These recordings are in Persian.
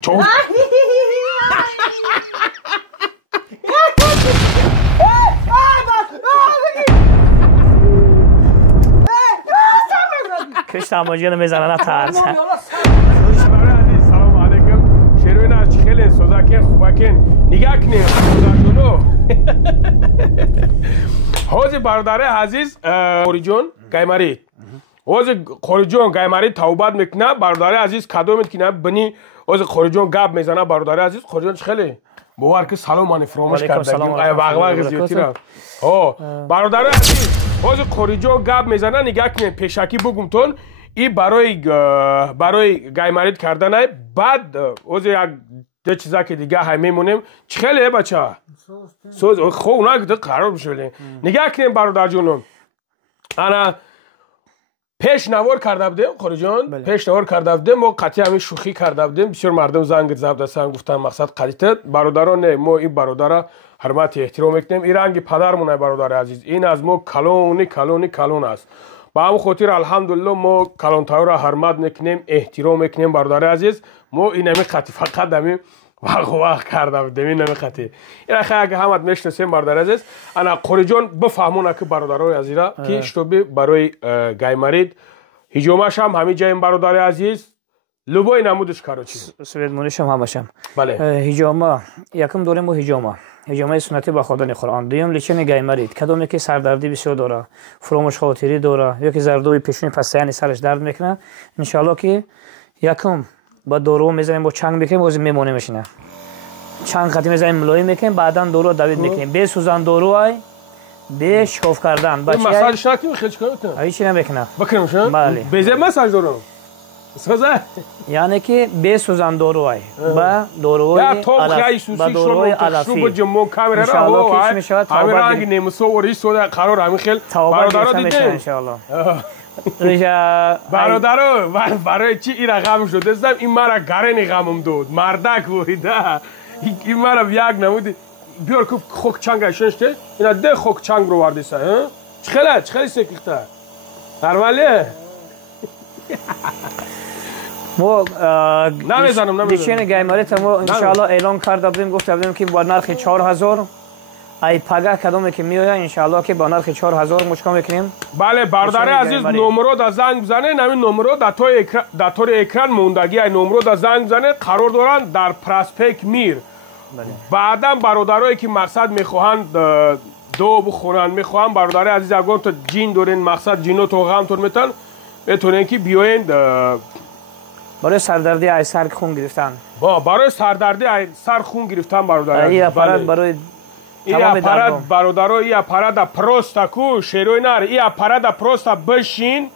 چون کش تماجیل میزنه نه ترس سلام علیکم شیروین از خیلی سوزاکن خوباکن نگاه کنیم سوزاکونو حوزی برادر عزیز خوریجون گایماری حوزی خوریجون گایماری توبت میکنه برادر عزیز کادو میکنه بنی حوزی خوریجون گاب میزنه برادر عزیز خوریجون خیلی باور که سلام مانی فراموش کردیم واقعا زیادی را برادر عزیز حوزی خوریجون گاب میزنه نگاه کنیم پیشکی بگم تون این برای گایمارید کردن بعد حوزی یک چیزا که دیگه های میمونیم خیلی بچه سوز خوب اونا که قرار بشولیم نگاه کنیم برادر جونم انا پیش نوار کرده بودیم خوری جان پیش نوار کرده بودیم ما قطعی همین شوخی کرده بودیم بسیار مردم زنگ زد دستن گفتن مقصد قلیته برادران نه ما این برادر حرمت احترام میکنیم این رنگ پدرمونه برادر عزیز این از ما کلون است با هم خاطر الحمدلله ما کلانتای را حرمت میکنیم احترام میکنیم برادر عزیز ما این همین قطعی فقط همین وقت کرده بودیم این همین قطعی این خیلی همت میشناسیم برادر عزیز انا قوری جان بفهمونه که برادرای عزیز که اشتباه برای گایمارید هجومش هم همین جای برادر عزیز لبای نمودش کاروچی سوید مونیش هم باشم بله هجوما یکم دوریم با هجومای سنتی با خدای قرآن دویم لیچن گایمارید کدومی که سردردی بسیار داره فراموش خاطری داره یا که زردوی پیشونی پستانی سرش درد میکنه ان شاء الله که یکم با دورو میزنیم با چنگ میکنیم باز میمونه میشینه چنگ قدیم میزنیم ملایم میکنیم بعدا دورو دوید میکنیم به سوزان دورو به شوف کردن بچه مساج شاکی خیلی چیکار میکنه هیچ نمیکنه بکنمشون بله بزه مساج دورو سوزه یعنی که به سوزان دورو با دورو یا تو خیلی سوسی شو با جمع کامera را همین رنگ نمسو و ریش سوده قرار همین خیلی برادرها دیدیم انشالله برادرها برای چی این رقم شده دستم این مرا گرنی غمم دود مردک بوده این مرا یک نمودی بیار که خوک چنگ شنشته اینا ده خوک چنگ رو وردی سه چخیلی سکیخته نرماله ما نمیزنم دیشین گایماریت ما انشالله اعلان کرده بودیم گفته بودیم که با نرخ 4000 ای پگاه کدومی که میآید انشالله که با نرخ 4000 مشکل میکنیم بله برادر عزیز نمرو دا زنگ بزنه نمی نمرو در طور اکران موندگی ای نمرو دا زنگ بزنه قرار دارن در پرسپک میر بعدا برادرایی که مقصد میخواهند دو بخورن میخواهند برادر عزیز اگر تو جین دارین مقصد جینو تو غم تون میتن بتونین که بیاین برای سردردی ای سر خون گرفتن برای سردردی ای سر خون گرفتن برادر ای اپارات برای این اپارات برادرها این اپارات پروستا کو شیروی نر این اپارات پروستا بشین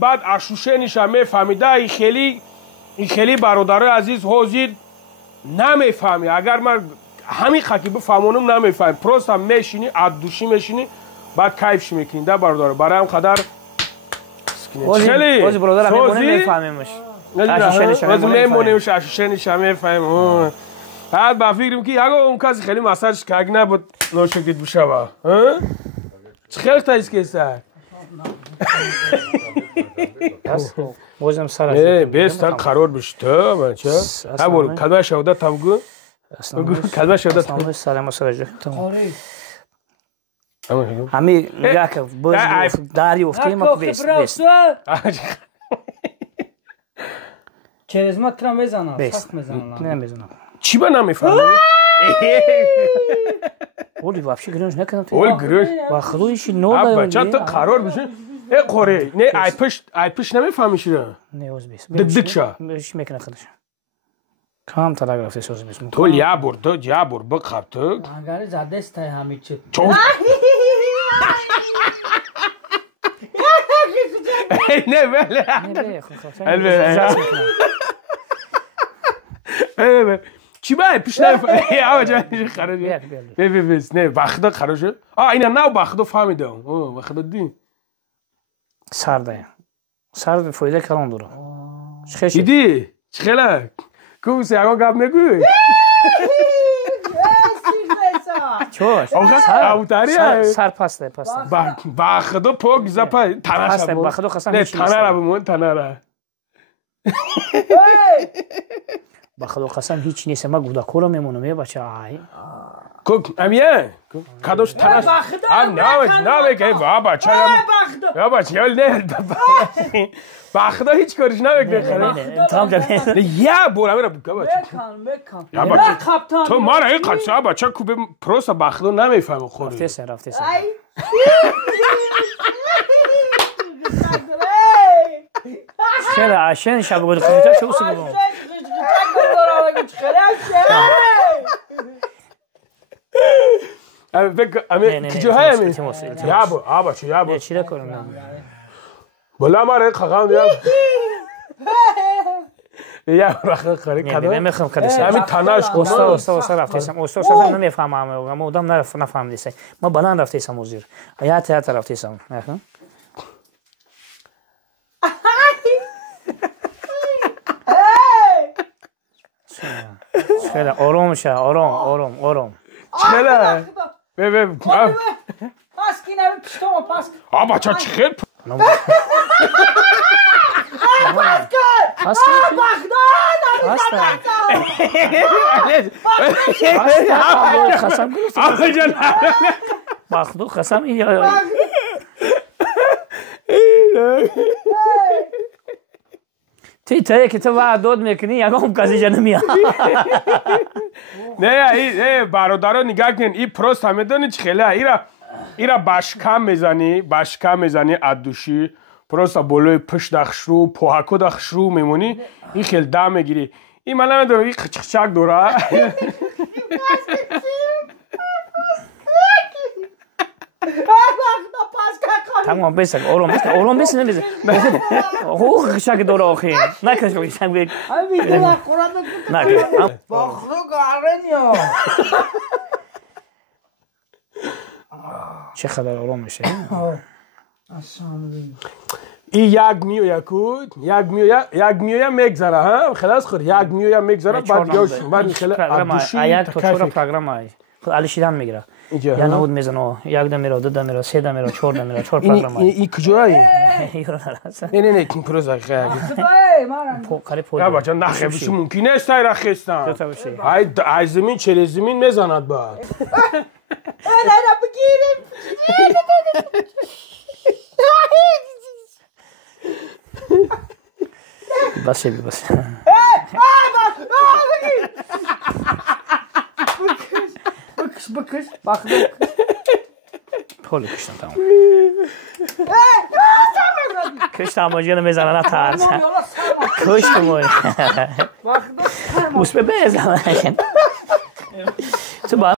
بعد اشوشه نشامه فهمیده این خیلی برادر عزیز حوزید نمیفهمی اگر من همین خاکی بفهمونم نمیفهم پروستا میشینی عدوشی میشینی بعد کیفش میکنی ده برادر برای هم قدر خیلی برادر همین میفهمیمش اشوشه نشامه فهم بعد با فکرم که اگه اون کسی خیلی مساج که اگه نبود نوشکید بشه با چه خیلی تایز که سر بازم سر بیست تا قرار بشته بچه هبور کلمه شهادت تا بگو کلمه شهادت تا سلام و سرجه همین نگاه که داری افتی ما بیست через метра میزنم سخت میزنم نمیزنم چی با نمیفهمی؟ اولی вообще گرونش نکنم اول گرونش و خدایش نو بچه تا قرار بشه ای قره نه ای پشت نمیفهمی شده نه اوز بیست دک شا بهش میکنه خودش کام تلگرافی سوز میسم تو یابور تو یابور بخاب تو اگر زده است همین چی چون نه بله چی باید پیش نفهمی آقا جانش خرجی بیست نه وقتا خرجه اینا نو وقتا فهمیدم وقتا دی سرد فایده کلان داره دیدی چه خیلی کوسی اگه گب نگوی چوش اوتاری سر پسته وقتا پاک زپا تنش هم وقتا خواستم نه تنه را بمون تنه را با خدا قسم هیچ نیست ما گوداکورو میمونم یه بچه ای کوک امیه کادوش تناش نه بگه بابا چه بابا چه نه بخدا هیچ کارش نمیکنه تام جان یا بولا میره بابا بکن تو ما را این قصه بچه کوبه پروسا بخدا نمیفهمه خوری رفته سر خیلی عشان شب بود خودت چه واسه بگم امی کجاهای امی یا بو آبا چه یا بو چی را کنم بولا ما را خواهم دیم یا رخ خری کدو نمیخوام کدو همین تناش استاد رفتم نمیفهمم اما آدم نفهمیدی ما بلند رفتم وزیر حیات رفتم نخوام خیلی آروم شه آروم چله به پاس کی نمی پشتم پاس آبا چه خیلی بخدو قسم تا که تو وعد داد میکنی یکم کسی جا نمیاد نه ای برادرها نگاه کن این پروست همه دانی چه خیلی ایرا باشکم میزنی ادوشی پروست بلوی پشت دخشرو پوهکو دخشرو میمونی این خیلی دم میگیری این من نمیدونم این خچک دوره تمام بسن آروم بسن نمیزن خوب خشک دوره آخی نکنش بگی شنگ بگی بخرو گارنیو چه خبر آروم میشه این یک میویا میگذره ها خلاص خور یک میویا میگذره بعد یاش بعد خیلی ادوشی یک تو چورا پروگرام ای خود علی شیدان میگیره یا نود میزنه یک دم میره دو دم میره سه دم میره چهار دم میره چهار پروگرام این کجایی نه این پروژه خیلی یا بچه نخه بشه ممکنه است ای رخیستن ای زمین چه زمین میزند بعد نه بگیریم بس بکش بخدو پول کشتم تمام کشتم ماجیانو میزنه نه ترس کشتم ماجی بس به بزنه تو